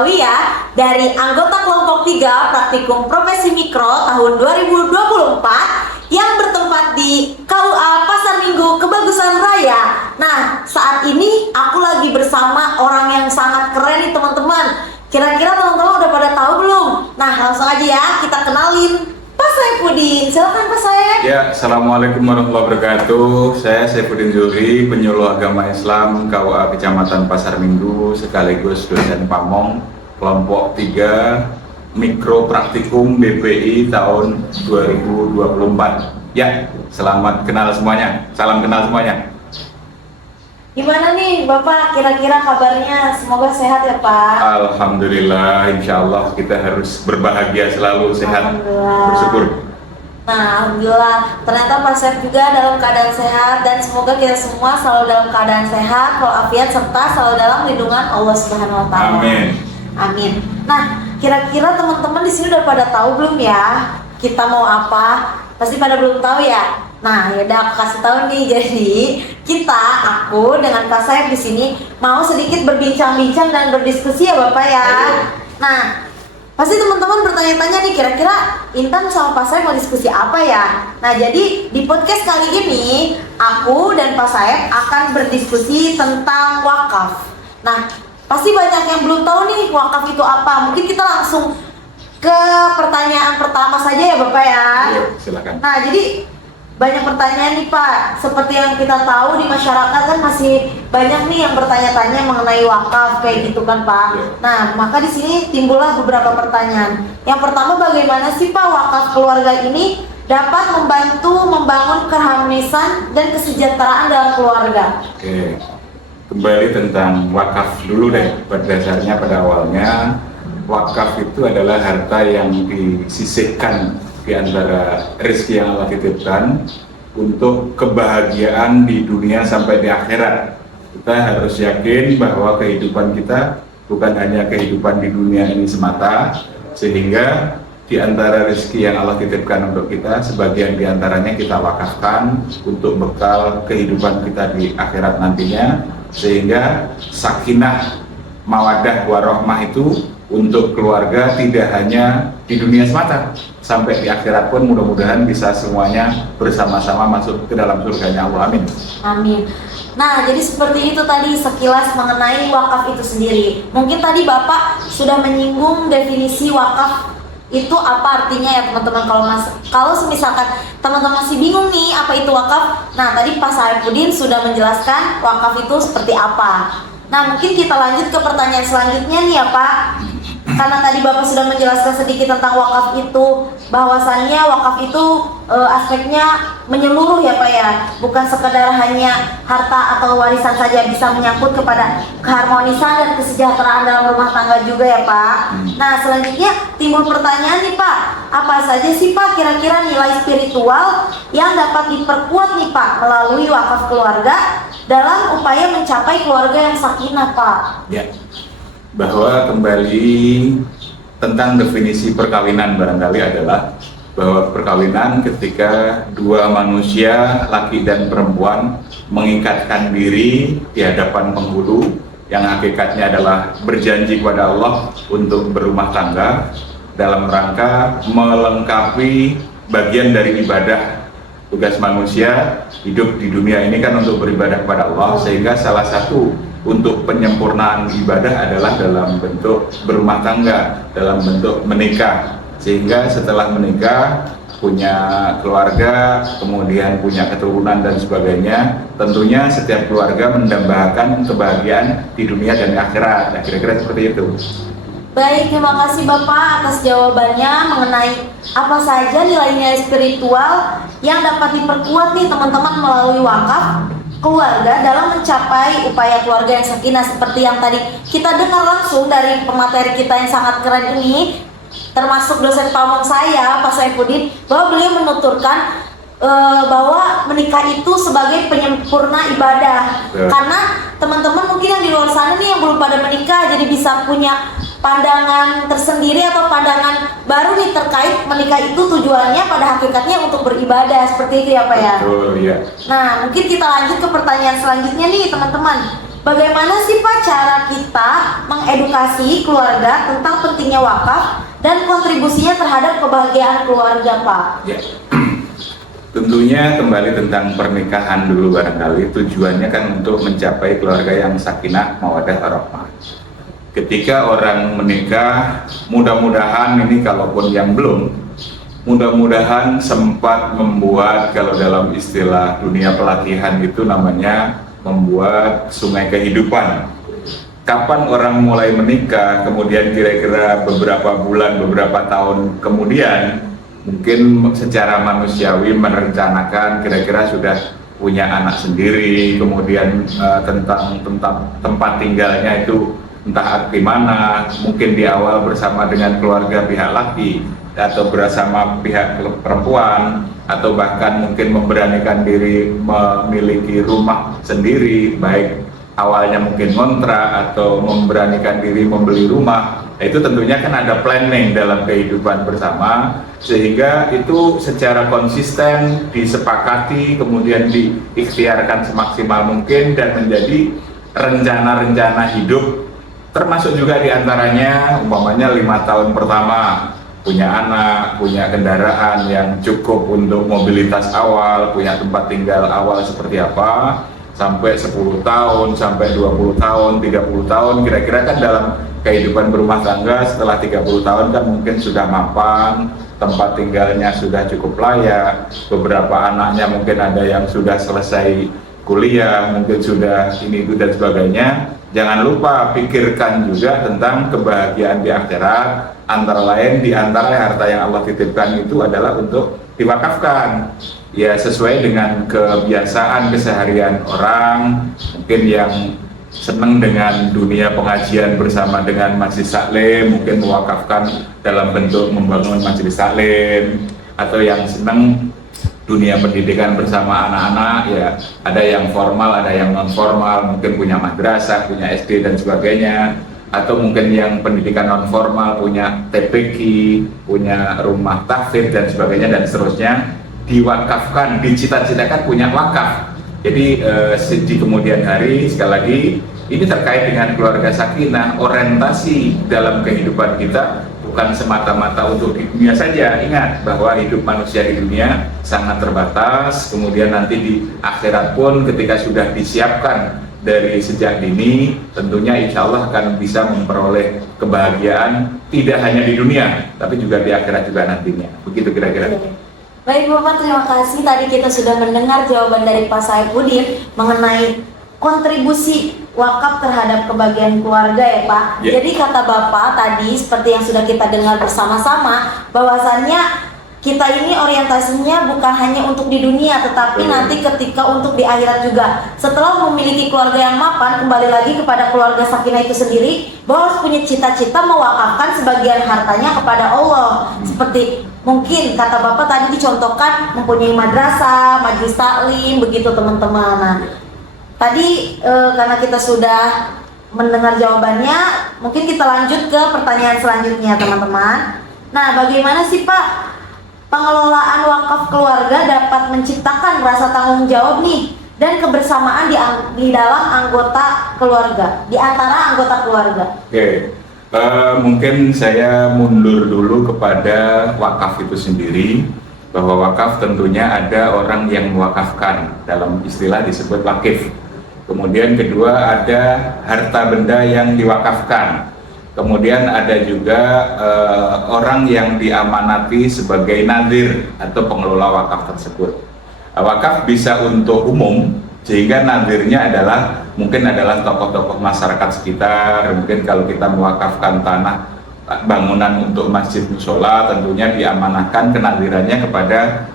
ketahui ya, dari anggota kelompok 3 Praktikum Profesi Mikro tahun 2024 yang bertempat di KUA Pasar Minggu Kebagusan Raya. Nah, saat ini aku lagi bersama orang yang sangat keren nih teman-teman. Kira-kira teman-teman udah pada tahu belum? Nah, langsung aja ya kita kenalin Pak Saifuddin. Silakan Pak Saif. Ya, Assalamualaikum warahmatullahi wabarakatuh. Saya Saifuddin Zuhri, penyuluh agama Islam KUA Kecamatan Pasar Minggu, sekaligus dosen pamong kelompok 3 Mikro Praktikum BPI tahun 2024. Ya, selamat kenal semuanya. Salam kenal semuanya. Gimana nih Bapak, kira-kira kabarnya? Semoga sehat ya Pak. Alhamdulillah, insya Allah kita harus berbahagia selalu, sehat, bersyukur. Nah, Alhamdulillah, ternyata Pak Saif juga dalam keadaan sehat dan semoga kita semua selalu dalam keadaan sehat, walafiat serta selalu dalam lindungan Allah Subhanahu wa taala. Amin. Amin. Nah, kira-kira teman-teman di sini udah pada tahu belum ya? Kita mau apa? Pasti pada belum tahu ya. Nah, ya udah aku kasih tahu nih. Jadi, aku dengan Pak Saif di sini mau sedikit berbincang-bincang dan berdiskusi ya Bapak ya. Nah, pasti teman-teman bertanya-tanya nih, kira-kira Intan sama Pak Saif mau diskusi apa ya? Nah, jadi di podcast kali ini aku dan Pak Saif akan berdiskusi tentang wakaf. Nah, pasti banyak yang belum tahu nih wakaf itu apa. Mungkin kita langsung ke pertanyaan pertama saja ya Bapak ya. Ayo, silakan. Nah, jadi banyak pertanyaan nih Pak. Seperti yang kita tahu di masyarakat kan masih banyak nih yang bertanya-tanya mengenai wakaf kayak gitu kan Pak. Nah, maka di sini timbullah beberapa pertanyaan. Yang pertama, bagaimana sih Pak wakaf keluarga ini dapat membantu membangun keharmonisan dan kesejahteraan dalam keluarga? Oke, kembali tentang wakaf dulu deh. Pada dasarnya, pada awalnya wakaf itu adalah harta yang disisihkan di antara rezeki yang Allah titipkan untuk kebahagiaan di dunia sampai di akhirat. Kita harus yakin bahwa kehidupan kita bukan hanya kehidupan di dunia ini semata, sehingga di antara rezeki yang Allah titipkan untuk kita, sebagian di antaranya kita wakafkan untuk bekal kehidupan kita di akhirat nantinya, sehingga sakinah, mawaddah, warohmah itu untuk keluarga tidak hanya di dunia semata, sampai di akhirat pun mudah-mudahan bisa semuanya bersama-sama masuk ke dalam surganya Allah. Amin. Amin. Nah, jadi seperti itu tadi sekilas mengenai wakaf itu sendiri. Mungkin tadi Bapak sudah menyinggung definisi wakaf itu apa artinya ya teman-teman. Kalau misalkan teman-teman masih bingung nih apa itu wakaf, nah tadi Pak Saifuddin sudah menjelaskan wakaf itu seperti apa. Nah, mungkin kita lanjut ke pertanyaan selanjutnya nih ya Pak. Karena tadi Bapak sudah menjelaskan sedikit tentang wakaf itu, bahwasannya wakaf itu aspeknya menyeluruh ya Pak ya, bukan sekedar hanya harta atau warisan saja, bisa menyangkut kepada keharmonisan dan kesejahteraan dalam rumah tangga juga ya Pak. Nah, selanjutnya timbul pertanyaan nih Pak, apa saja sih Pak kira-kira nilai spiritual yang dapat diperkuat nih Pak melalui wakaf keluarga dalam upaya mencapai keluarga yang sakinah Pak? Ya, bahwa kembali tentang definisi perkawinan barangkali adalah bahwa perkawinan ketika dua manusia, laki dan perempuan, mengikatkan diri di hadapan penghulu yang hakikatnya adalah berjanji kepada Allah untuk berumah tangga dalam rangka melengkapi bagian dari ibadah. Tugas manusia hidup di dunia ini kan untuk beribadah kepada Allah, sehingga salah satu untuk penyempurnaan ibadah adalah dalam bentuk berumah tangga, dalam bentuk menikah. Sehingga setelah menikah, punya keluarga, kemudian punya keturunan dan sebagainya, tentunya setiap keluarga mendambakan kebahagiaan di dunia dan akhirat. Nah, kira-kira seperti itu. Baik, terima kasih Bapak atas jawabannya mengenai apa saja nilai-nilai spiritual yang dapat diperkuat nih teman-teman melalui wakaf keluarga dalam mencapai upaya keluarga yang sakinah, seperti yang tadi kita dengar langsung dari pemateri kita yang sangat keren ini, termasuk dosen pamong saya Pak Saifuddin, bahwa beliau menuturkan bahwa menikah itu sebagai penyempurna ibadah. Karena teman-teman mungkin yang di luar sana nih yang belum pada menikah, jadi bisa punya pandangan tersendiri atau pandangan baru nih terkait menikah itu tujuannya pada hakikatnya untuk beribadah, seperti itu ya Pak ya. Betul, ya. Nah, mungkin kita lanjut ke pertanyaan selanjutnya nih teman-teman. bagaimana sih Pak cara kita mengedukasi keluarga tentang pentingnya wakaf dan kontribusinya terhadap kebahagiaan keluarga Pak? Ya. Tentunya kembali tentang pernikahan dulu barangkali, tujuannya kan untuk mencapai keluarga yang sakinah, mawaddah, warahmah. Ketika orang menikah, mudah-mudahan ini kalaupun yang belum, mudah-mudahan sempat membuat, kalau dalam istilah dunia pelatihan itu namanya membuat sungai kehidupan. Kapan orang mulai menikah, kemudian kira-kira beberapa bulan, beberapa tahun kemudian, mungkin secara manusiawi merencanakan kira-kira sudah punya anak sendiri, kemudian tentang tempat tinggalnya itu entah di mana, mungkin di awal bersama dengan keluarga pihak laki atau bersama pihak perempuan, atau bahkan mungkin memberanikan diri memiliki rumah sendiri, baik awalnya mungkin kontrak atau memberanikan diri membeli rumah. Nah, itu tentunya kan ada planning dalam kehidupan bersama, sehingga itu secara konsisten disepakati, kemudian diikhtiarkan semaksimal mungkin dan menjadi rencana-rencana hidup, termasuk juga diantaranya umpamanya 5 tahun pertama punya anak, punya kendaraan yang cukup untuk mobilitas awal, punya tempat tinggal awal seperti apa, sampai 10 tahun, sampai 20 tahun, 30 tahun, kira-kira kan dalam kehidupan berumah tangga setelah 30 tahun kan mungkin sudah mapan, tempat tinggalnya sudah cukup layak, beberapa anaknya mungkin ada yang sudah selesai kuliah, mungkin sudah ini itu dan sebagainya. Jangan lupa pikirkan juga tentang kebahagiaan di akhirat, antara lain di antara harta yang Allah titipkan itu adalah untuk diwakafkan. Ya sesuai dengan kebiasaan keseharian orang, mungkin yang senang dengan dunia pengajian bersama dengan majelis taklim mungkin mewakafkan dalam bentuk membangun majelis taklim, atau yang senang dunia pendidikan bersama anak-anak, ya ada yang formal, ada yang non formal, mungkin punya madrasah, punya SD dan sebagainya, atau mungkin yang pendidikan non formal punya TPQ, punya rumah tahfidz dan sebagainya dan seterusnya, diwakafkan, dicita-citakan punya wakaf. Jadi di kemudian hari, sekali lagi ini terkait dengan keluarga sakinah, orientasi dalam kehidupan kita bukan semata-mata untuk di dunia saja. Ingat bahwa hidup manusia di dunia sangat terbatas, kemudian nanti di akhirat pun ketika sudah disiapkan dari sejak dini, tentunya insya Allah akan bisa memperoleh kebahagiaan tidak hanya di dunia, tapi juga di akhirat juga nantinya. Begitu kira-kira. Baik Bapak, terima kasih. Tadi kita sudah mendengar jawaban dari Pak Saifuddin mengenai kontribusi wakaf terhadap kebahagiaan keluarga ya Pak. Yeah. Jadi kata Bapak tadi seperti yang sudah kita dengar bersama-sama, bahwasannya kita ini orientasinya bukan hanya untuk di dunia, tetapi nanti ketika untuk di akhirat juga. Setelah memiliki keluarga yang mapan, kembali lagi kepada keluarga sakinah itu sendiri, bahwa harus punya cita-cita mewakafkan sebagian hartanya kepada Allah. Seperti mungkin kata Bapak tadi dicontohkan mempunyai madrasah, majelis taklim, begitu teman-teman. Nah, tadi karena kita sudah mendengar jawabannya, mungkin kita lanjut ke pertanyaan selanjutnya teman-teman. Nah, bagaimana sih Pak pengelolaan wakaf keluarga dapat menciptakan rasa tanggung jawab nih dan kebersamaan di dalam anggota keluarga, di antara anggota keluarga? Oke. Mungkin saya mundur dulu kepada wakaf itu sendiri, bahwa wakaf tentunya ada orang yang mewakafkan, dalam istilah disebut wakif. Kemudian kedua ada harta benda yang diwakafkan. Kemudian ada juga orang yang diamanati sebagai nadir atau pengelola wakaf tersebut. Wakaf bisa untuk umum, sehingga nadirnya adalah mungkin adalah tokoh-tokoh masyarakat sekitar. Mungkin kalau kita mewakafkan tanah bangunan untuk masjid musola, tentunya diamanahkan kenadirannya kepada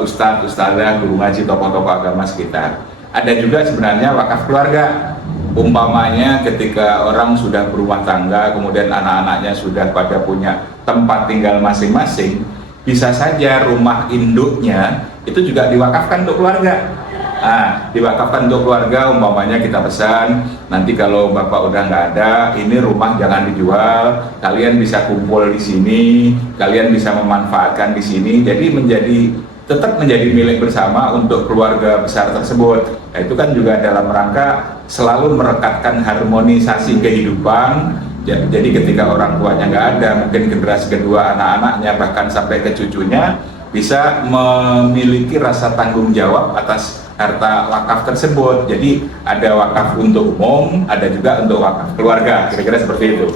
ustadz, ustadzah, guru ngaji, tokoh-tokoh agama sekitar. Ada juga sebenarnya wakaf keluarga. Umpamanya ketika orang sudah berumah tangga, kemudian anak-anaknya sudah pada punya tempat tinggal masing-masing, bisa saja rumah induknya itu juga diwakafkan untuk keluarga. Nah, diwakafkan untuk keluarga, umpamanya kita pesan, nanti kalau bapak udah nggak ada, ini rumah jangan dijual, kalian bisa kumpul di sini, kalian bisa memanfaatkan di sini. Jadi menjadi tetap menjadi milik bersama untuk keluarga besar tersebut. Nah, itu kan juga dalam rangka selalu merekatkan harmonisasi kehidupan. Jadi ketika orang tuanya nggak ada, mungkin generasi kedua anak-anaknya bahkan sampai ke cucunya bisa memiliki rasa tanggung jawab atas harta wakaf tersebut. Jadi ada wakaf untuk umum, ada juga untuk wakaf keluarga, kira-kira seperti itu.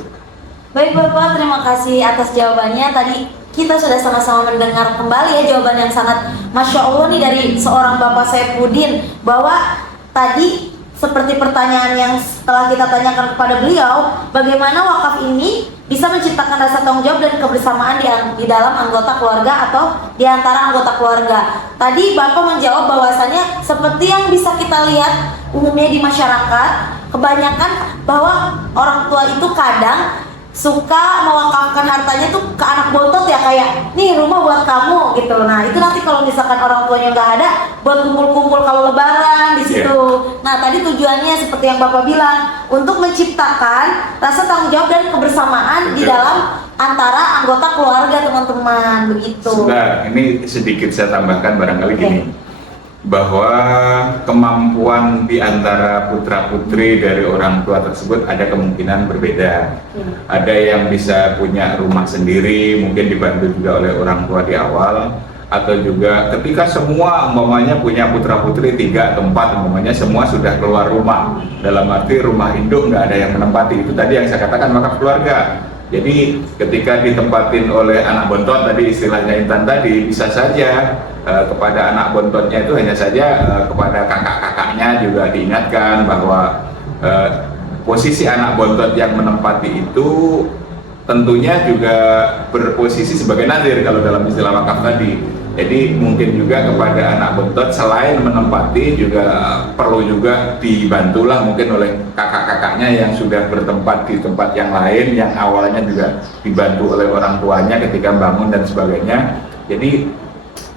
Baik Bapak, terima kasih atas jawabannya. Tadi kita sudah sama-sama mendengar kembali ya jawaban yang sangat Masya Allah nih dari seorang Bapak Saifuddin, bahwa tadi seperti pertanyaan yang setelah kita tanyakan kepada beliau, bagaimana wakaf ini bisa menciptakan rasa tanggung jawab dan kebersamaan di dalam anggota keluarga atau di antara anggota keluarga. Tadi Bapak menjawab bahwasannya seperti yang bisa kita lihat umumnya di masyarakat, kebanyakan bahwa orang tua itu kadang suka mewakafkan hartanya tuh ke anak bontot ya, kayak nih rumah buat kamu gitu. Nah itu nanti kalau misalkan orang tuanya nggak ada, buat kumpul-kumpul kalau lebaran di situ. Nah tadi tujuannya seperti yang Bapak bilang, untuk menciptakan rasa tanggung jawab dan kebersamaan di dalam antara anggota keluarga teman-teman begitu. Sebentar, ini sedikit saya tambahkan barangkali gini, bahwa kemampuan di antara putra-putri dari orang tua tersebut ada kemungkinan berbeda. Ada yang bisa punya rumah sendiri, mungkin dibantu juga oleh orang tua di awal, atau juga ketika semua umpamanya punya putra-putri 3 atau 4, umpamanya semua sudah keluar rumah, dalam arti rumah induk nggak ada yang menempati. Itu tadi yang saya katakan wakaf keluarga. Jadi ketika ditempatin oleh anak bontot, tadi istilahnya Intan tadi, bisa saja kepada anak bontotnya itu hanya saja kepada kakak-kakaknya juga diingatkan bahwa posisi anak bontot yang menempati itu tentunya juga berposisi sebagai nazir kalau dalam istilah wakaf tadi. Jadi mungkin juga kepada anak bontot selain menempati juga perlu juga dibantulah mungkin oleh kakak-kakaknya yang sudah bertempat di tempat yang lain, yang awalnya juga dibantu oleh orang tuanya ketika bangun dan sebagainya. Jadi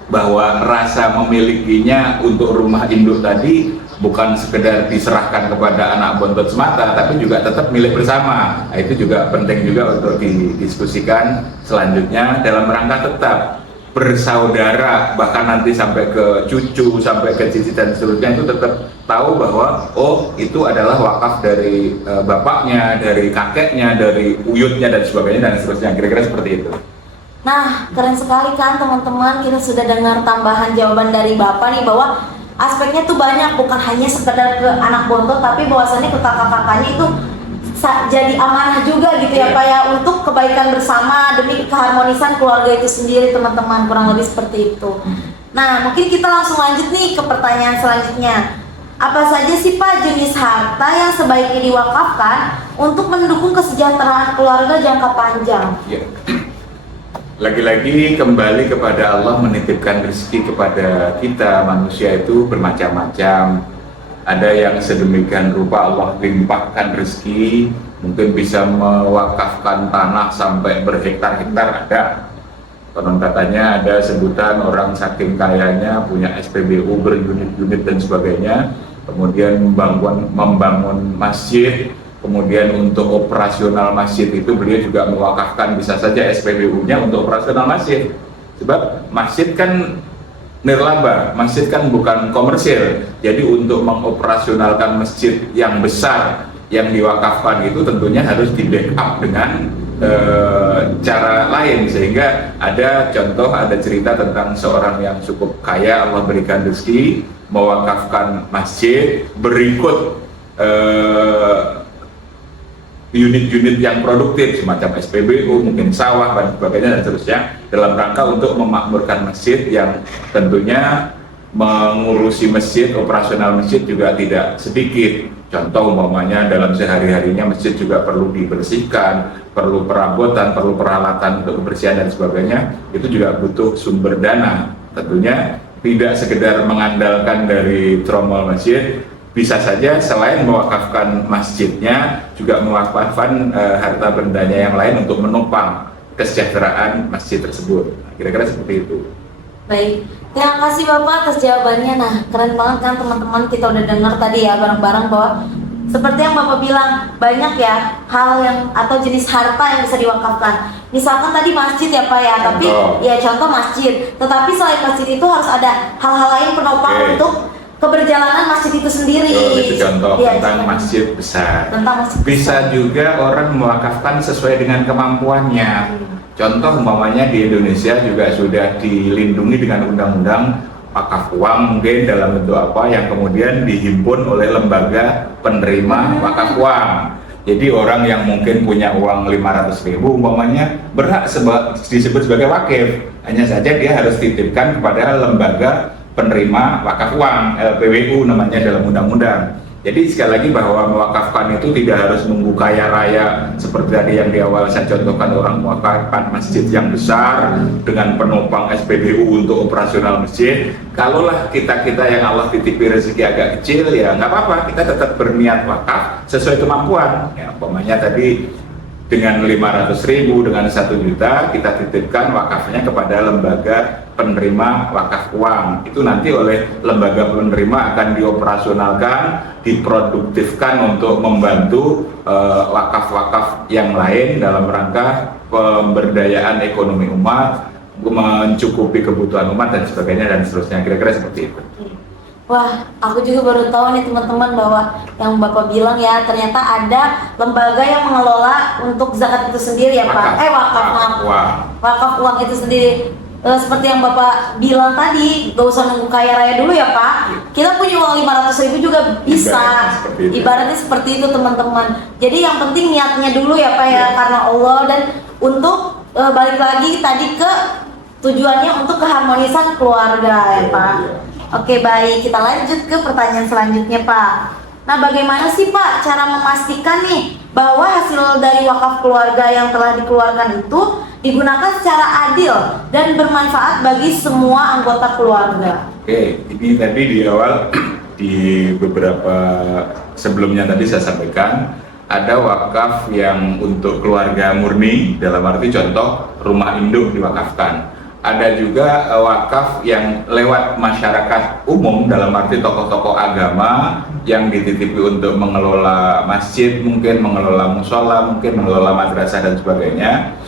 bahwa rasa memilikinya untuk rumah induk tadi bukan sekedar diserahkan kepada anak bontot semata, tapi juga tetap milik bersama. Nah, itu juga penting juga untuk didiskusikan selanjutnya dalam rangka tetap bersaudara, bahkan nanti sampai ke cucu, sampai ke cici dan seterusnya, itu tetap tahu bahwa oh itu adalah wakaf dari bapaknya, dari kakeknya, dari uyutnya dan sebagainya dan seterusnya, kira-kira seperti itu. Nah keren sekali kan teman-teman, kita sudah dengar tambahan jawaban dari Bapak nih bahwa aspeknya tuh banyak, bukan hanya sekedar ke anak bontot, tapi bahwasannya ke kakak-kakaknya itu jadi amanah juga gitu ya Pak ya, untuk kebaikan bersama demi keharmonisan keluarga itu sendiri teman-teman, kurang lebih seperti itu. Nah mungkin kita langsung lanjut nih ke pertanyaan selanjutnya. Apa saja sih Pak jenis harta yang sebaiknya diwakafkan untuk mendukung kesejahteraan keluarga jangka panjang? Ya. Lagi-lagi kembali kepada Allah menitipkan rezeki kepada kita manusia itu bermacam-macam. Ada yang sedemikian rupa Allah limpahkan rezeki, mungkin bisa mewakafkan tanah sampai berhektar-hektar ada. Konon katanya ada sebutan orang saking kayanya punya SPBU berunit-unit dan sebagainya, kemudian membangun masjid, kemudian untuk operasional masjid itu beliau juga mewakafkan bisa saja SPBU-nya untuk operasional masjid. Sebab masjid kan nirlaba, masjid kan bukan komersil, jadi untuk mengoperasionalkan masjid yang besar yang diwakafkan itu tentunya harus di backup dengan cara lain, sehingga ada contoh, ada cerita tentang seorang yang cukup kaya, Allah berikan rezeki mewakafkan masjid berikut unit-unit yang produktif semacam SPBU, mungkin sawah dan sebagainya dan seterusnya, dalam rangka untuk memakmurkan masjid yang tentunya mengurusi masjid, operasional masjid juga tidak sedikit. Contoh umpamanya dalam sehari-harinya masjid juga perlu dibersihkan, perlu perabotan, perlu peralatan untuk kebersihan dan sebagainya, itu juga butuh sumber dana. Tentunya tidak sekedar mengandalkan dari tromol masjid, bisa saja selain mewakafkan masjidnya juga mewakafkan harta bendanya yang lain untuk menopang kesejahteraan masjid tersebut. Kira-kira seperti itu. Baik, terima kasih Bapak atas jawabannya. Nah keren banget kan teman-teman, kita udah dengar tadi ya bareng-bareng bahwa seperti yang Bapak bilang, banyak ya hal yang atau jenis harta yang bisa diwakafkan. Misalkan tadi masjid ya Pak ya, tapi ya contoh masjid. Tetapi selain masjid itu harus ada hal-hal lain penopang untuk keberjalanan masjid itu sendiri. Itu contoh ya, tentang masjid besar. Tentang masjid Bisa besar. juga orang mewakafkan sesuai dengan kemampuannya. Contoh umpamanya di Indonesia juga sudah dilindungi dengan undang-undang wakaf uang mungkin dalam bentuk apa yang kemudian dihimpun oleh lembaga penerima wakaf uang. Jadi orang yang mungkin punya uang 500.000 umpamanya berhak disebut sebagai wakif. Hanya saja dia harus titipkan kepada lembaga penerima wakaf uang, LPWU namanya dalam undang-undang. Jadi sekali lagi bahwa mewakafkan itu tidak harus nunggu kaya raya seperti tadi yang di awal saya contohkan, orang mewakafkan masjid yang besar dengan penopang SPBU untuk operasional masjid. Kalaulah kita yang Allah titipi rezeki agak kecil, ya nggak apa-apa, kita tetap berniat wakaf sesuai kemampuan. Ya, umpamanya tadi dengan 500.000, dengan 1 juta kita titipkan wakafnya kepada lembaga penerima wakaf uang. Itu nanti oleh lembaga penerima akan dioperasionalkan, diproduktifkan untuk membantu wakaf-wakaf yang lain dalam rangka pemberdayaan ekonomi umat, mencukupi kebutuhan umat dan sebagainya dan seterusnya. Kira-kira seperti itu. Wah, aku juga baru tahu nih teman-teman bahwa yang Bapak bilang ya ternyata ada lembaga yang mengelola untuk zakat itu sendiri ya Pak. Wakaf uang itu sendiri. Seperti yang Bapak bilang tadi, gak usah nunggu kaya raya dulu ya Pak. Kita punya uang 500.000 juga bisa. Ibaratnya seperti itu teman-teman. Jadi yang penting niatnya dulu ya Pak ya, karena Allah, dan untuk balik lagi tadi ke tujuannya untuk keharmonisan keluarga ya Pak. Oke, baik, kita lanjut ke pertanyaan selanjutnya Pak. Nah, bagaimana sih Pak cara memastikan nih bahwa hasil dari wakaf keluarga yang telah dikeluarkan itu digunakan secara adil dan bermanfaat bagi semua anggota keluarga? Oke, ini tadi di awal di beberapa sebelumnya tadi saya sampaikan ada wakaf yang untuk keluarga murni, dalam arti contoh rumah induk diwakafkan. Ada juga wakaf yang lewat masyarakat umum, dalam arti tokoh-tokoh agama yang dititipi untuk mengelola masjid, mungkin mengelola musola, mungkin mengelola madrasah dan sebagainya.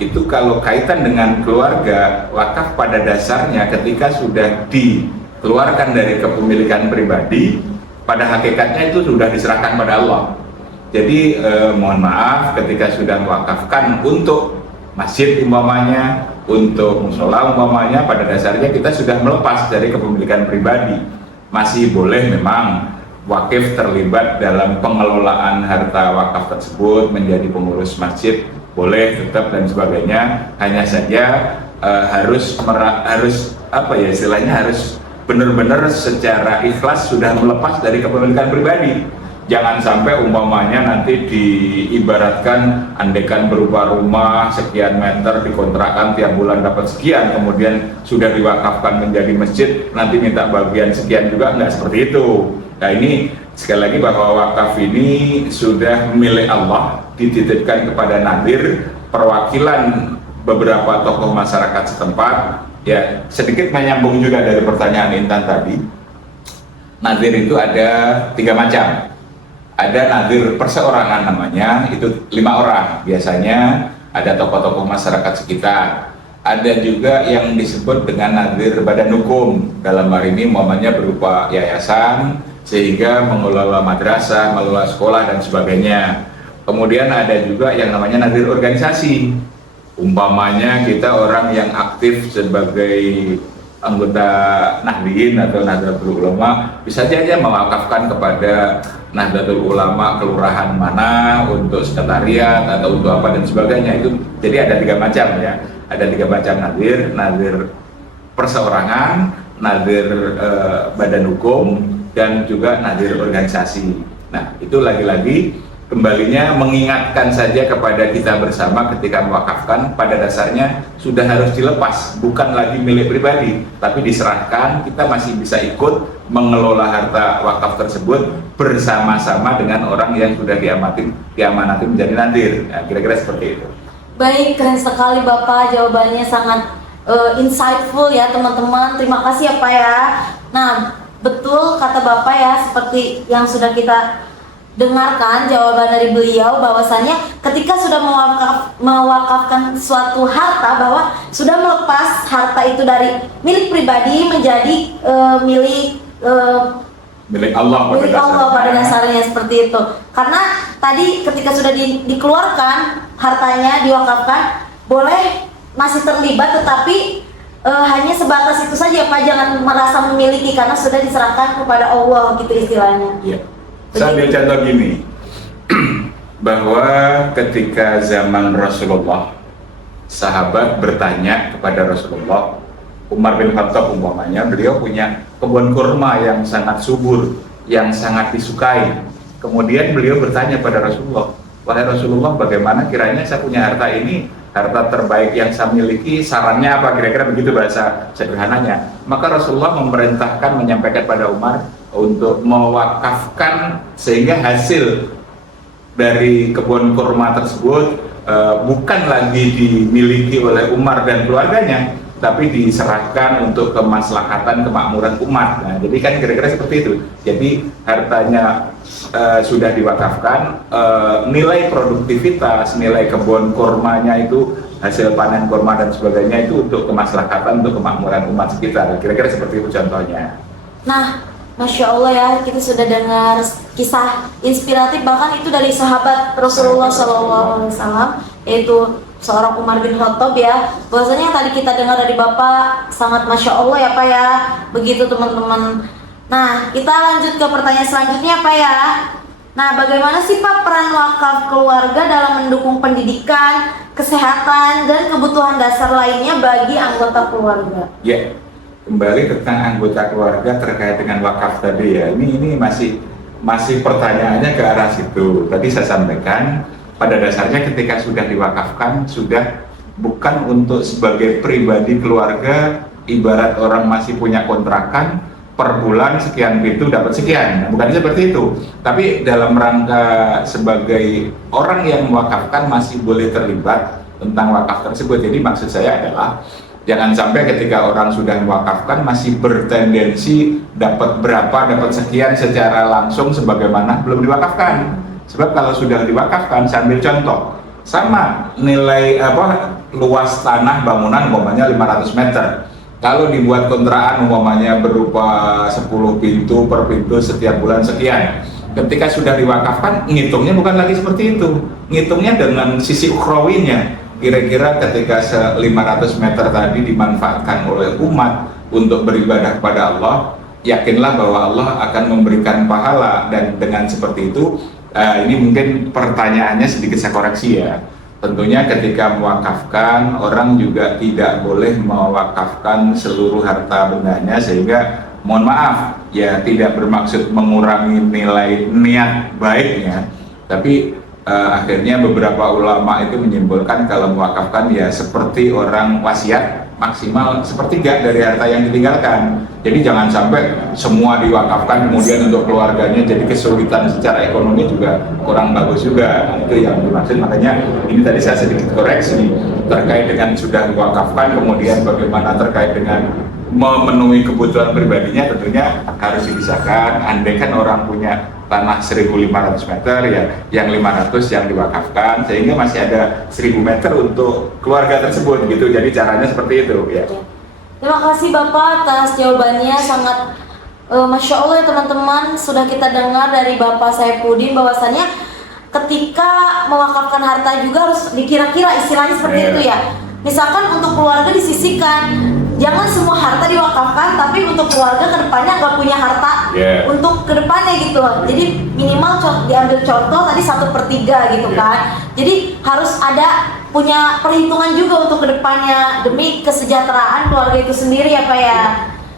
Itu kalau kaitan dengan keluarga, wakaf pada dasarnya ketika sudah dikeluarkan dari kepemilikan pribadi, pada hakikatnya itu sudah diserahkan pada Allah. Jadi mohon maaf ketika sudah mewakafkan untuk masjid umpamanya, untuk musola umpamanya, pada dasarnya kita sudah melepas dari kepemilikan pribadi. Masih boleh memang wakif terlibat dalam pengelolaan harta wakaf tersebut, menjadi pengurus masjid, boleh tetap dan sebagainya. Hanya saja harus apa ya istilahnya, harus benar-benar secara ikhlas sudah melepas dari kepemilikan pribadi. Jangan sampai umpamanya nanti diibaratkan andekan berupa rumah sekian meter dikontrakkan tiap bulan dapat sekian, kemudian sudah diwakafkan menjadi masjid nanti minta bagian sekian juga, enggak seperti itu. Nah, ini sekali lagi bahwa wakaf ini sudah milik Allah, dititipkan kepada nadir, perwakilan beberapa tokoh masyarakat setempat. Ya, sedikit menyambung juga dari pertanyaan Intan tadi. Nadir itu ada 3 macam. Ada nadir perseorangan namanya, itu 5 orang biasanya, ada tokoh-tokoh masyarakat sekitar. Ada juga yang disebut dengan nadir badan hukum, dalam hal ini umpamanya berupa yayasan sehingga mengelola madrasah, mengelola sekolah dan sebagainya. Kemudian ada juga yang namanya nadir organisasi, umpamanya kita orang yang aktif sebagai anggota Nahdliyin atau Nahdlatul Ulama bisa saja mewakafkan kepada Nahdlatul Ulama kelurahan mana untuk sekretariat atau untuk apa dan sebagainya. Itu jadi ada 3 macam ya, ada 3 macam nadir: nadir perseorangan, nadir badan hukum, dan juga nadir organisasi. Nah, itu lagi-lagi kembalinya mengingatkan saja kepada kita bersama ketika mewakafkan, pada dasarnya sudah harus dilepas, bukan lagi milik pribadi, tapi diserahkan. Kita masih bisa ikut mengelola harta wakaf tersebut bersama-sama dengan orang yang sudah diamanati menjadi nadir. Nah, kira-kira seperti itu. Baik, keren sekali Bapak, jawabannya sangat insightful ya teman-teman. Terima kasih ya Pak ya. Nah, betul kata Bapak ya, seperti yang sudah kita dengarkan jawaban dari beliau bahwasanya ketika sudah mewakafkan suatu harta, bahwa sudah melepas harta itu dari milik pribadi menjadi milik Milik Allah pada milik Allah dasarnya. pada dasarnya, seperti itu. Karena tadi ketika sudah dikeluarkan hartanya, diwakafkan, boleh masih terlibat, tetapi hanya sebatas itu saja Pak, jangan merasa memiliki karena sudah diserahkan kepada Allah gitu istilahnya. Iya. Saya ambil contoh gini, bahwa ketika zaman Rasulullah, sahabat bertanya kepada Rasulullah, Umar bin Khattab umpamanya, beliau punya kebun kurma yang sangat subur, yang sangat disukai. Kemudian beliau bertanya pada Rasulullah, wahai Rasulullah, bagaimana kiranya saya punya harta ini, harta terbaik yang saya miliki, sarannya apa? Kira-kira begitu bahasa sederhananya. Maka Rasulullah memerintahkan, menyampaikan pada Umar untuk mewakafkan sehingga hasil dari kebun kurma tersebut bukan lagi dimiliki oleh Umar dan keluarganya, tapi diserahkan untuk kemaslahatan kemakmuran umat. Nah, jadi kan kira-kira seperti itu. Jadi hartanya sudah diwakafkan, nilai produktivitas, nilai kebun kurmanya itu, hasil panen kurma dan sebagainya itu untuk kemaslahatan, untuk kemakmuran umat sekitar. Kira-kira seperti itu contohnya. Nah, Masya Allah ya, kita sudah dengar kisah inspiratif bahkan itu dari sahabat Rasulullah SAW, yaitu seorang Umar bin Khattab ya. Bahwasanya yang tadi kita dengar dari Bapak sangat Masya Allah ya Pak ya. Begitu teman-teman. Nah, kita lanjut ke pertanyaan selanjutnya Pak ya. Nah, bagaimana sih Pak peran wakaf keluarga dalam mendukung pendidikan, kesehatan, dan kebutuhan dasar lainnya bagi anggota keluarga? Ya, kembali tentang anggota keluarga terkait dengan wakaf tadi ya. Ini masih pertanyaannya ke arah situ. Tadi saya sampaikan, pada dasarnya ketika sudah diwakafkan, sudah bukan untuk sebagai pribadi keluarga, ibarat orang masih punya kontrakan, per bulan sekian itu dapat sekian, bukan seperti itu. Tapi dalam rangka sebagai orang yang mewakafkan masih boleh terlibat tentang wakaf tersebut. Jadi maksud saya adalah jangan sampai ketika orang sudah mewakafkan masih bertendensi dapat berapa, dapat sekian secara langsung sebagaimana belum diwakafkan. Sebab kalau sudah diwakafkan, saya ambil contoh, sama nilai luas tanah bangunan umpamanya 500 meter. Kalau dibuat kontrakan umpamanya berupa 10 pintu per pintu setiap bulan sekian. Ketika sudah diwakafkan, ngitungnya bukan lagi seperti itu. Ngitungnya dengan sisi ukhrawinya. Kira-kira ketika 500 meter tadi dimanfaatkan oleh umat untuk beribadah kepada Allah, yakinlah bahwa Allah akan memberikan pahala. Dan dengan seperti itu, ini mungkin pertanyaannya sedikit saya koreksi ya. Tentunya ketika mewakafkan, orang juga tidak boleh mewakafkan seluruh harta bendanya, sehingga mohon maaf ya, tidak bermaksud mengurangi nilai niat baiknya, tapi akhirnya beberapa ulama itu menyimpulkan kalau mewakafkan ya seperti orang wasiat, maksimal sepertiga dari harta yang ditinggalkan. Jadi jangan sampai semua diwakafkan kemudian untuk keluarganya jadi kesulitan secara ekonomi, juga kurang bagus juga. Nah, itu yang dimaksud. Makanya ini tadi saya sedikit koreksi terkait dengan sudah diwakafkan kemudian bagaimana terkait dengan memenuhi kebutuhan pribadinya, tentunya harus dipisahkan. Andai kan orang punya tanah 1.500 meter ya, yang 500 yang diwakafkan, sehingga masih ada 1.000 meter untuk keluarga tersebut gitu. Jadi caranya seperti itu ya. Terima kasih Bapak atas jawabannya, sangat Masya Allah ya teman-teman. Sudah kita dengar dari Bapak Saifuddin bahwasannya ketika mewakafkan harta juga harus dikira-kira, istilahnya seperti itu ya. Misalkan untuk keluarga disisihkan, jangan semua harta diwakafkan, tapi untuk keluarga kedepannya nggak punya harta untuk kedepannya gitu. Jadi minimal diambil contoh tadi 1/3 gitu kan. Jadi harus ada punya perhitungan juga untuk kedepannya demi kesejahteraan keluarga itu sendiri ya Pak ya.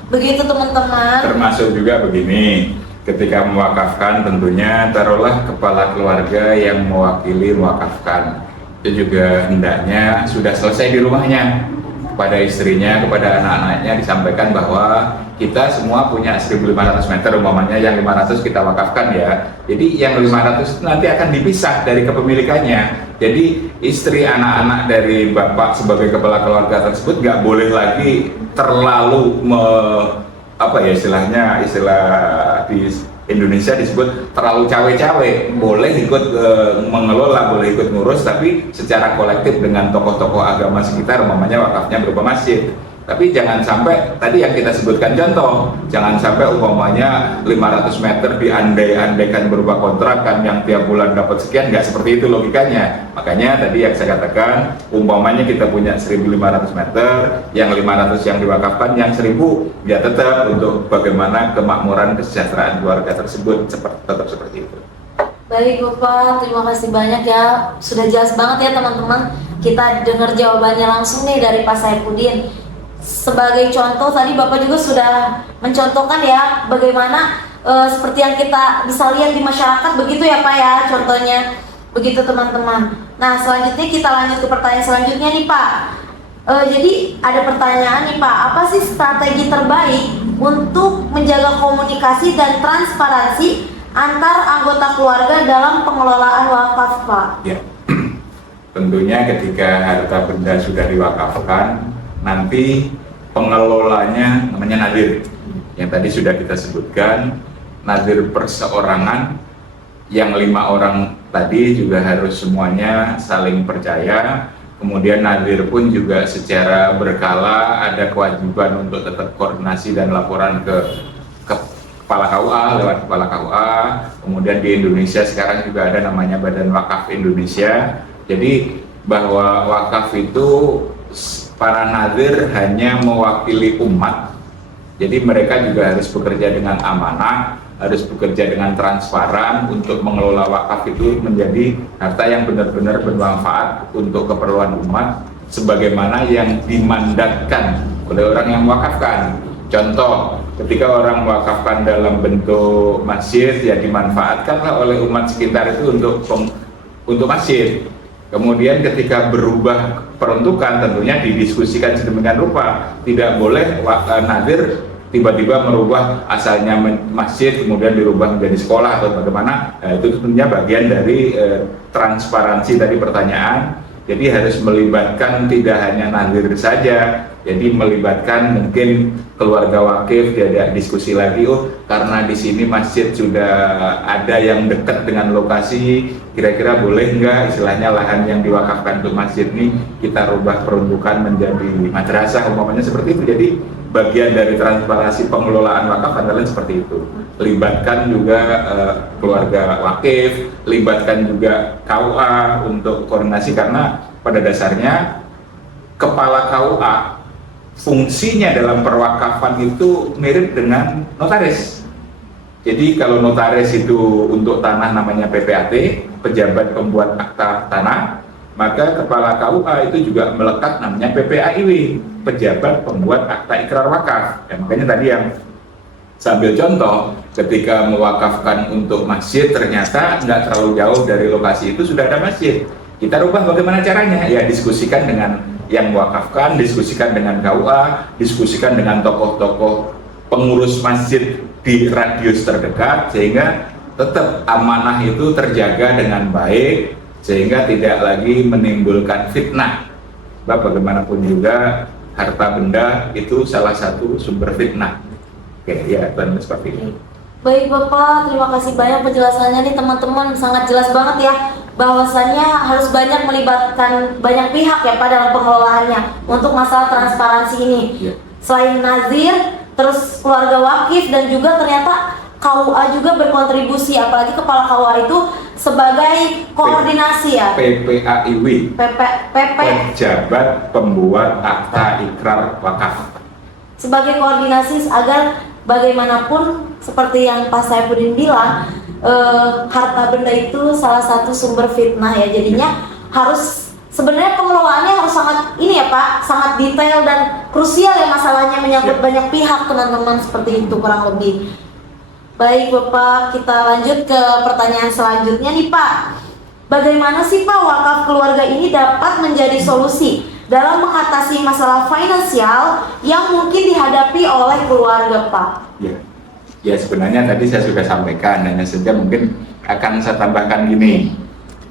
Begitu teman-teman. Termasuk juga begini, ketika mewakafkan tentunya taruhlah kepala keluarga yang mewakili mewakafkan, itu juga hendaknya sudah selesai di rumahnya. Kepada istrinya, kepada anak-anaknya disampaikan bahwa kita semua punya 1.500 meter umpamanya, yang 500 kita wakafkan ya. Jadi yang 500 itu nanti akan dipisah dari kepemilikannya. Jadi istri, anak-anak dari bapak sebagai kepala keluarga tersebut nggak boleh lagi terlalu istilah Indonesia disebut terlalu cawe-cawe, boleh ikut mengelola, boleh ikut ngurus, tapi secara kolektif dengan tokoh-tokoh agama sekitar, umpamanya wakafnya berupa masjid. Tapi jangan sampai tadi yang kita sebutkan contoh, jangan sampai umpamanya 500 meter diandai-andaikan berupa kontrakan yang tiap bulan dapat sekian, nggak seperti itu logikanya. Makanya tadi yang saya katakan, umpamanya kita punya 1.500 meter, yang 500 yang diwakafkan, yang 1.000 ya tetap untuk bagaimana kemakmuran kesejahteraan keluarga tersebut tetap seperti itu. Baik Bapak, terima kasih banyak ya, sudah jelas banget ya teman-teman. Kita dengar jawabannya langsung nih dari Pak Saifuddin. Sebagai contoh tadi Bapak juga sudah mencontohkan ya bagaimana seperti yang kita bisa lihat di masyarakat, begitu ya Pak ya contohnya, begitu teman-teman. Nah selanjutnya kita lanjut ke pertanyaan selanjutnya nih Pak. Jadi ada pertanyaan nih Pak, apa sih strategi terbaik untuk menjaga komunikasi dan transparansi antar anggota keluarga dalam pengelolaan wakaf Pak? Ya, tentunya ketika harta benda sudah diwakafkan, nanti pengelolanya namanya nadir, yang tadi sudah kita sebutkan, nadir perseorangan, yang 5 orang tadi juga harus semuanya saling percaya. Kemudian nadir pun juga secara berkala ada kewajiban untuk tetap koordinasi dan laporan ke kepala KUA, lewat kepala KUA. Kemudian di Indonesia sekarang juga ada namanya Badan Wakaf Indonesia. Jadi bahwa wakaf itu para nadir hanya mewakili umat, jadi mereka juga harus bekerja dengan amanah, harus bekerja dengan transparan untuk mengelola wakaf itu menjadi harta yang benar-benar bermanfaat untuk keperluan umat sebagaimana yang dimandatkan oleh orang yang mewakafkan. Contoh, ketika orang mewakafkan dalam bentuk masjid, ya dimanfaatkanlah oleh umat sekitar itu untuk masjid. Kemudian ketika berubah peruntukan, tentunya didiskusikan sedemikian rupa. Tidak boleh nadir tiba-tiba merubah asalnya masjid kemudian dirubah menjadi sekolah atau bagaimana. Nah, itu tentunya bagian dari transparansi tadi pertanyaan. Jadi harus melibatkan tidak hanya nadir saja, jadi melibatkan mungkin keluarga wakif, diajak diskusi lagi, oh karena di sini masjid sudah ada yang dekat dengan lokasi, kira-kira boleh nggak istilahnya lahan yang diwakafkan untuk masjid ini kita rubah peruntukan menjadi madrasah umpamanya seperti itu. Jadi bagian dari transparansi pengelolaan wakaf adalah seperti itu. Libatkan juga keluarga wakif, libatkan juga KUA untuk koordinasi, karena pada dasarnya kepala KUA fungsinya dalam perwakafan itu mirip dengan notaris. Jadi kalau notaris itu untuk tanah namanya PPAT, pejabat pembuat akta tanah, maka kepala KUA itu juga melekat namanya PPAIW, pejabat pembuat akta ikrar wakaf. Ya, makanya tadi yang sambil contoh, ketika mewakafkan untuk masjid ternyata nggak terlalu jauh dari lokasi itu sudah ada masjid. Kita rubah bagaimana caranya? Ya diskusikan dengan yang mewakafkan, diskusikan dengan KUA, diskusikan dengan tokoh-tokoh pengurus masjid di radius terdekat, sehingga tetap amanah itu terjaga dengan baik, sehingga tidak lagi menimbulkan fitnah. Bagaimanapun juga harta benda itu salah satu sumber fitnah. Oke, ya dan seperti itu. Baik Bapak, terima kasih banyak penjelasannya nih teman-teman, sangat jelas banget ya bahwasannya harus banyak melibatkan banyak pihak ya Pak dalam pengelolaannya untuk masalah transparansi ini. Ya. Selain nazir, terus keluarga wakif dan juga ternyata KUA juga berkontribusi, apalagi kepala KUA itu sebagai koordinasi ya. PPAIW. PP Pejabat Pembuat Akta Ikrar Wakaf. Sebagai koordinasi agar bagaimanapun seperti yang Pak Saifuddin bilang, harta benda itu salah satu sumber fitnah ya. Jadinya harus sebenarnya pengelolaannya harus sangat ini ya Pak, sangat detail dan krusial ya, masalahnya menyangkut banyak pihak teman-teman, seperti itu kurang lebih. Baik Bapak, kita lanjut ke pertanyaan selanjutnya nih Pak. Bagaimana sih Pak wakaf keluarga ini dapat menjadi solusi dalam mengatasi masalah finansial yang mungkin dihadapi oleh keluarga Pak? Ya sebenarnya tadi saya sudah sampaikan, hanya saja mungkin akan saya tambahkan gini.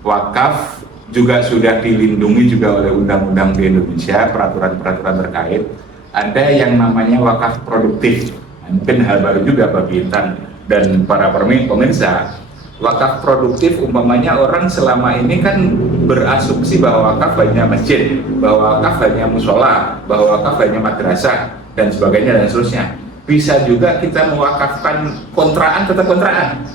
Wakaf juga sudah dilindungi juga oleh undang-undang di Indonesia, peraturan-peraturan terkait. Ada yang namanya wakaf produktif. Nah, mungkin hal baru juga bagi Intan. dan para pemirsa, wakaf produktif umpamanya orang selama ini kan berasumsi bahwa wakaf hanya masjid, bahwa wakaf hanya musola, bahwa wakaf hanya madrasah dan sebagainya dan seterusnya. Bisa juga kita mewakafkan kontraan, tetap kontraan.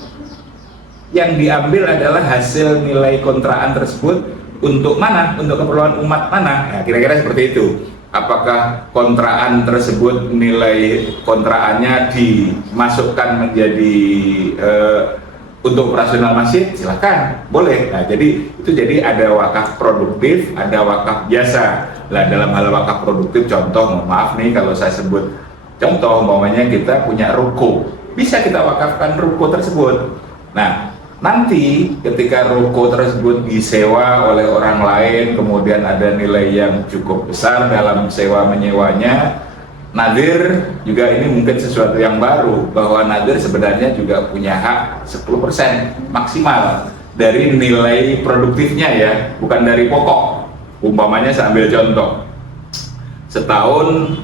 Yang diambil adalah hasil nilai kontraan tersebut untuk mana? Untuk keperluan umat mana? Nah, kira-kira seperti itu. Apakah kontraan tersebut nilai kontraannya dimasukkan menjadi untuk operasional masjid? Silahkan, boleh. Nah, jadi ada wakaf produktif, ada wakaf biasa. Nah, dalam hal wakaf produktif, contoh, maaf nih kalau saya sebut contoh, umpamanya kita punya ruko, bisa kita wakafkan ruko tersebut. Nah, nanti ketika ruko tersebut disewa oleh orang lain, kemudian ada nilai yang cukup besar dalam sewa menyewanya, nadir juga ini mungkin sesuatu yang baru, bahwa nadir sebenarnya juga punya hak 10% maksimal dari nilai produktifnya ya, bukan dari pokok. Umpamanya saya ambil contoh, setahun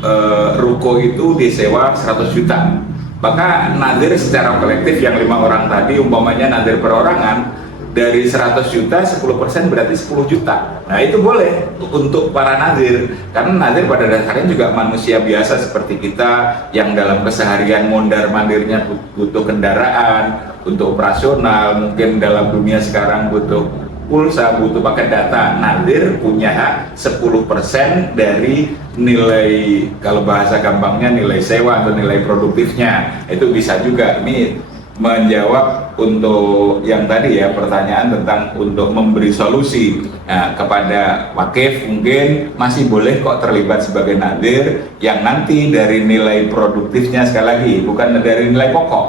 ruko itu disewa 100 juta, maka nadir secara kolektif yang 5 orang tadi, umpamanya nadir perorangan dari 100 juta 10% berarti 10 juta. Nah, itu boleh untuk para nadir, karena nadir pada dasarnya juga manusia biasa seperti kita yang dalam keseharian mondar-mandirnya butuh kendaraan untuk operasional, mungkin dalam dunia sekarang butuh pulsa, butuh paket data. Nadir punya hak 10% dari nilai, kalau bahasa gampangnya nilai sewa atau nilai produktifnya. Itu bisa juga. Ini menjawab untuk yang tadi ya, pertanyaan tentang untuk memberi solusi kepada wakif, mungkin masih boleh kok terlibat sebagai nadir yang nanti dari nilai produktifnya, sekali lagi bukan dari nilai pokok.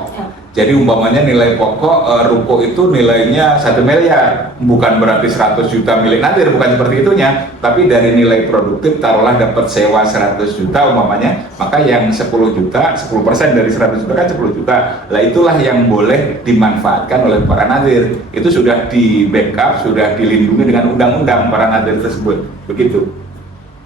Jadi umpamanya nilai pokok ruko itu nilainya 1 miliar, bukan berarti 100 juta milik nadir, bukan seperti itunya, tapi dari nilai produktif taruhlah dapat sewa 100 juta umpamanya, maka yang 10 juta, 10% dari 100 juta kan 10 juta. Lah itulah yang boleh dimanfaatkan oleh para nadir. Itu sudah di backup, sudah dilindungi dengan undang-undang para nadir tersebut. Begitu.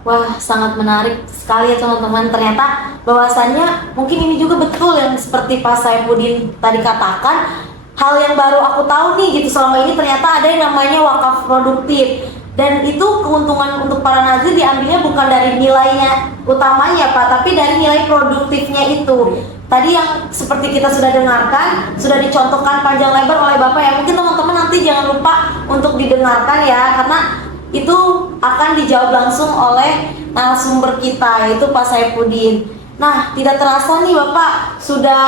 Wah, sangat menarik sekali ya teman-teman. Ternyata bahwasannya mungkin ini juga betul yang seperti Pak Saifuddin tadi katakan. Hal yang baru aku tahu nih gitu, selama ini ternyata ada yang namanya wakaf produktif. Dan itu keuntungan untuk para nadir diambilnya bukan dari nilainya utamanya Pak, tapi dari nilai produktifnya itu. Tadi yang seperti kita sudah dengarkan, sudah dicontohkan panjang lebar oleh Bapak ya. Mungkin teman-teman nanti jangan lupa untuk didengarkan ya, karena itu akan dijawab langsung oleh narasumber kita, yaitu Pak Saifuddin. Nah, tidak terasa nih Bapak, sudah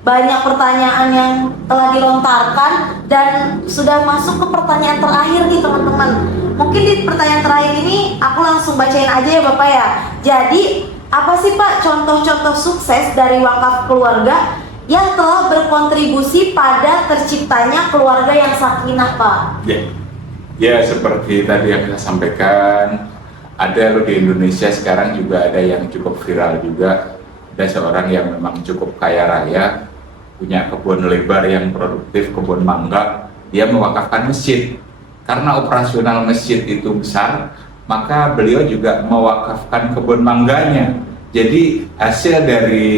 banyak pertanyaan yang telah dilontarkan dan sudah masuk ke pertanyaan terakhir nih teman-teman. Mungkin di pertanyaan terakhir ini aku langsung bacain aja ya Bapak ya. Jadi, apa sih Pak contoh-contoh sukses dari wakaf keluarga yang telah berkontribusi pada terciptanya keluarga yang sakinah Pak? Ya, seperti tadi yang saya sampaikan, ada loh di Indonesia sekarang juga ada yang cukup viral juga. Ada seorang yang memang cukup kaya raya, punya kebun lebar yang produktif, kebun mangga. Dia mewakafkan masjid. Karena operasional masjid itu besar, maka beliau juga mewakafkan kebun mangganya. Jadi hasil dari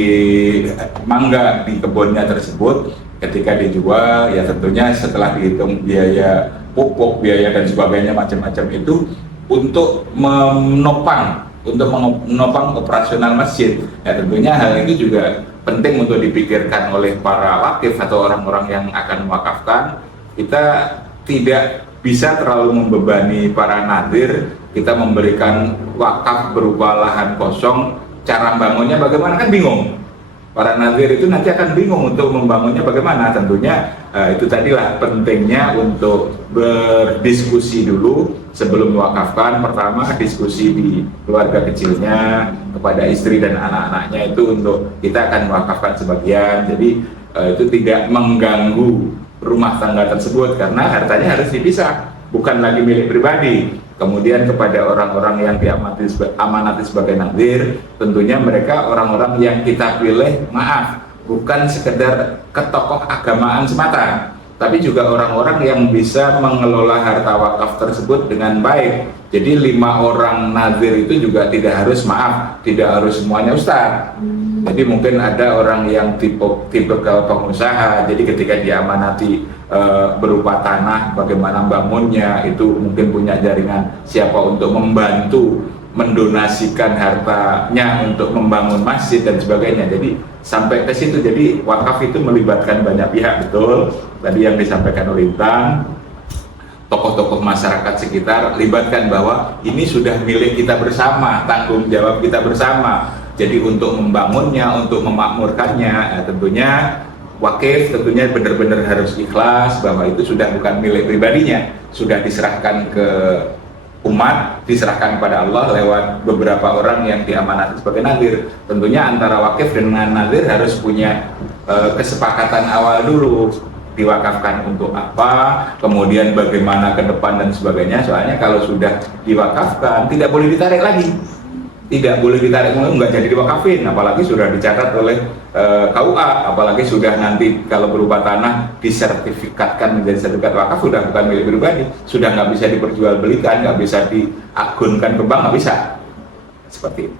mangga di kebunnya tersebut ketika dijual, ya tentunya setelah dihitung biaya pupuk, biaya dan sebagainya macam-macam itu untuk menopang operasional masjid. Ya tentunya hal itu juga penting untuk dipikirkan oleh para wakif atau orang-orang yang akan mewakafkan. Kita tidak bisa terlalu membebani para nadir. Kita memberikan wakaf berupa lahan kosong, cara bangunnya bagaimana kan bingung. Para nadir itu nanti akan bingung untuk membangunnya bagaimana. Tentunya itu tadilah pentingnya untuk berdiskusi dulu sebelum mewakafkan. Pertama, diskusi di keluarga kecilnya, kepada istri dan anak-anaknya, itu untuk kita akan mewakafkan sebagian. Jadi itu tidak mengganggu rumah tangga tersebut karena hartanya harus dipisah, bukan lagi milik pribadi. Kemudian kepada orang-orang yang diamanati sebagai nadir, tentunya mereka orang-orang yang kita pilih, maaf, bukan sekedar ke tokoh agamaan semata, tapi juga orang-orang yang bisa mengelola harta wakaf tersebut dengan baik. Jadi 5 orang nadir itu juga tidak harus, maaf, tidak harus semuanya ustaz. Jadi mungkin ada orang yang tipe ke pengusaha, jadi ketika dia amanati berupa tanah, bagaimana bangunnya, itu mungkin punya jaringan siapa untuk membantu mendonasikan hartanya untuk membangun masjid dan sebagainya. Jadi sampai ke situ, jadi wakaf itu melibatkan banyak pihak, betul. Tadi yang disampaikan oleh Intan, tokoh-tokoh masyarakat sekitar libatkan bahwa ini sudah milik kita bersama, tanggung jawab kita bersama. Jadi untuk membangunnya, untuk memakmurkannya, tentunya wakif tentunya benar-benar harus ikhlas bahwa itu sudah bukan milik pribadinya, sudah diserahkan ke umat, diserahkan kepada Allah lewat beberapa orang yang diamanati sebagai nadir. Tentunya antara wakif dengan nadir harus punya kesepakatan awal dulu, diwakafkan untuk apa, kemudian bagaimana ke depan dan sebagainya. Soalnya kalau sudah diwakafkan tidak boleh ditarik lagi, tidak boleh ditarik mulai, nggak jadi diwakafin, apalagi sudah dicatat oleh KUA, apalagi sudah nanti kalau berupa tanah disertifikatkan menjadi sertifikat wakaf, sudah bukan milik pribadi, sudah nggak bisa diperjualbelikan, nggak bisa diagunkan ke bank, nggak bisa seperti itu.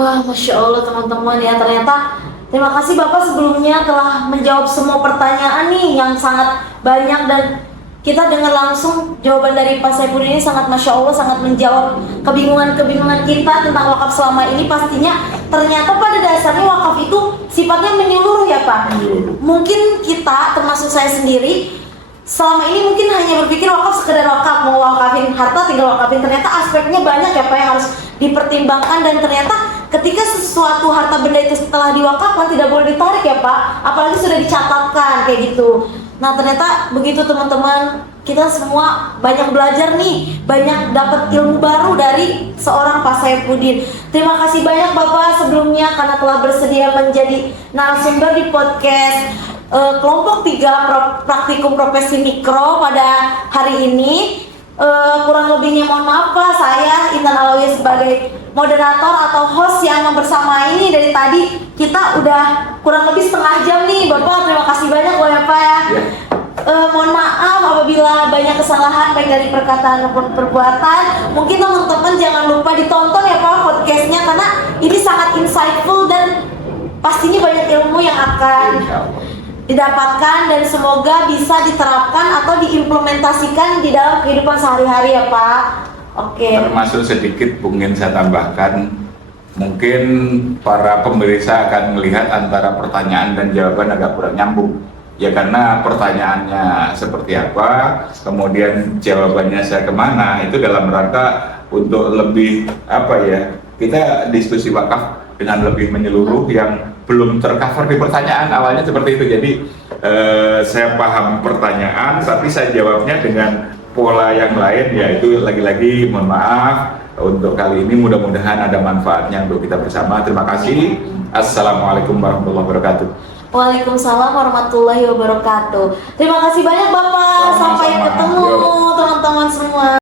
Wah, Masya Allah teman-teman ya, ternyata terima kasih Bapak sebelumnya telah menjawab semua pertanyaan nih yang sangat banyak, dan kita dengar langsung jawaban dari Pak Saifuddin ini sangat Masya Allah, sangat menjawab kebingungan-kebingungan kita tentang wakaf selama ini. Pastinya ternyata pada dasarnya wakaf itu sifatnya menyeluruh ya Pak. Mungkin kita, termasuk saya sendiri, selama ini mungkin hanya berpikir wakaf sekedar wakaf, mau wakafin harta tinggal wakafin. Ternyata aspeknya banyak ya Pak yang harus dipertimbangkan, dan ternyata ketika sesuatu harta benda itu setelah diwakafkan tidak boleh ditarik ya Pak, apalagi sudah dicatatkan kayak gitu. Nah ternyata begitu teman-teman, kita semua banyak belajar nih, banyak dapat ilmu baru dari seorang Pak Saifuddin. Terima kasih banyak Bapak sebelumnya karena telah bersedia menjadi narasumber di podcast kelompok 3 praktikum profesi mikro pada hari ini. Kurang lebihnya mohon maaf Pak, saya Intan Alawiyah sebagai moderator atau host yang bersama ini dari tadi kita udah kurang lebih setengah jam nih Bapak. Terima kasih banyak Bapak ya. Mohon maaf apabila banyak kesalahan baik dari perkataan maupun perbuatan. Mungkin teman-teman jangan lupa ditonton ya Pak podcastnya, karena ini sangat insightful dan pastinya banyak ilmu yang akan didapatkan dan semoga bisa diterapkan atau diimplementasikan di dalam kehidupan sehari-hari ya Pak. Oke. Termasuk sedikit mungkin saya tambahkan, mungkin para pemirsa akan melihat antara pertanyaan dan jawaban agak kurang nyambung. Ya karena pertanyaannya seperti apa, kemudian jawabannya saya kemana, itu dalam rangka untuk lebih apa ya, kita diskusi wakaf dengan lebih menyeluruh yang belum tercover di pertanyaan awalnya seperti itu. Jadi saya paham pertanyaan, tapi saya jawabnya dengan pola yang lain, yaitu lagi-lagi mohon maaf untuk kali ini, mudah-mudahan ada manfaatnya untuk kita bersama. Terima kasih. Assalamualaikum warahmatullahi wabarakatuh. Waalaikumsalam warahmatullahi wabarakatuh. Terima kasih banyak Bapak. Sampai ketemu teman-teman semua.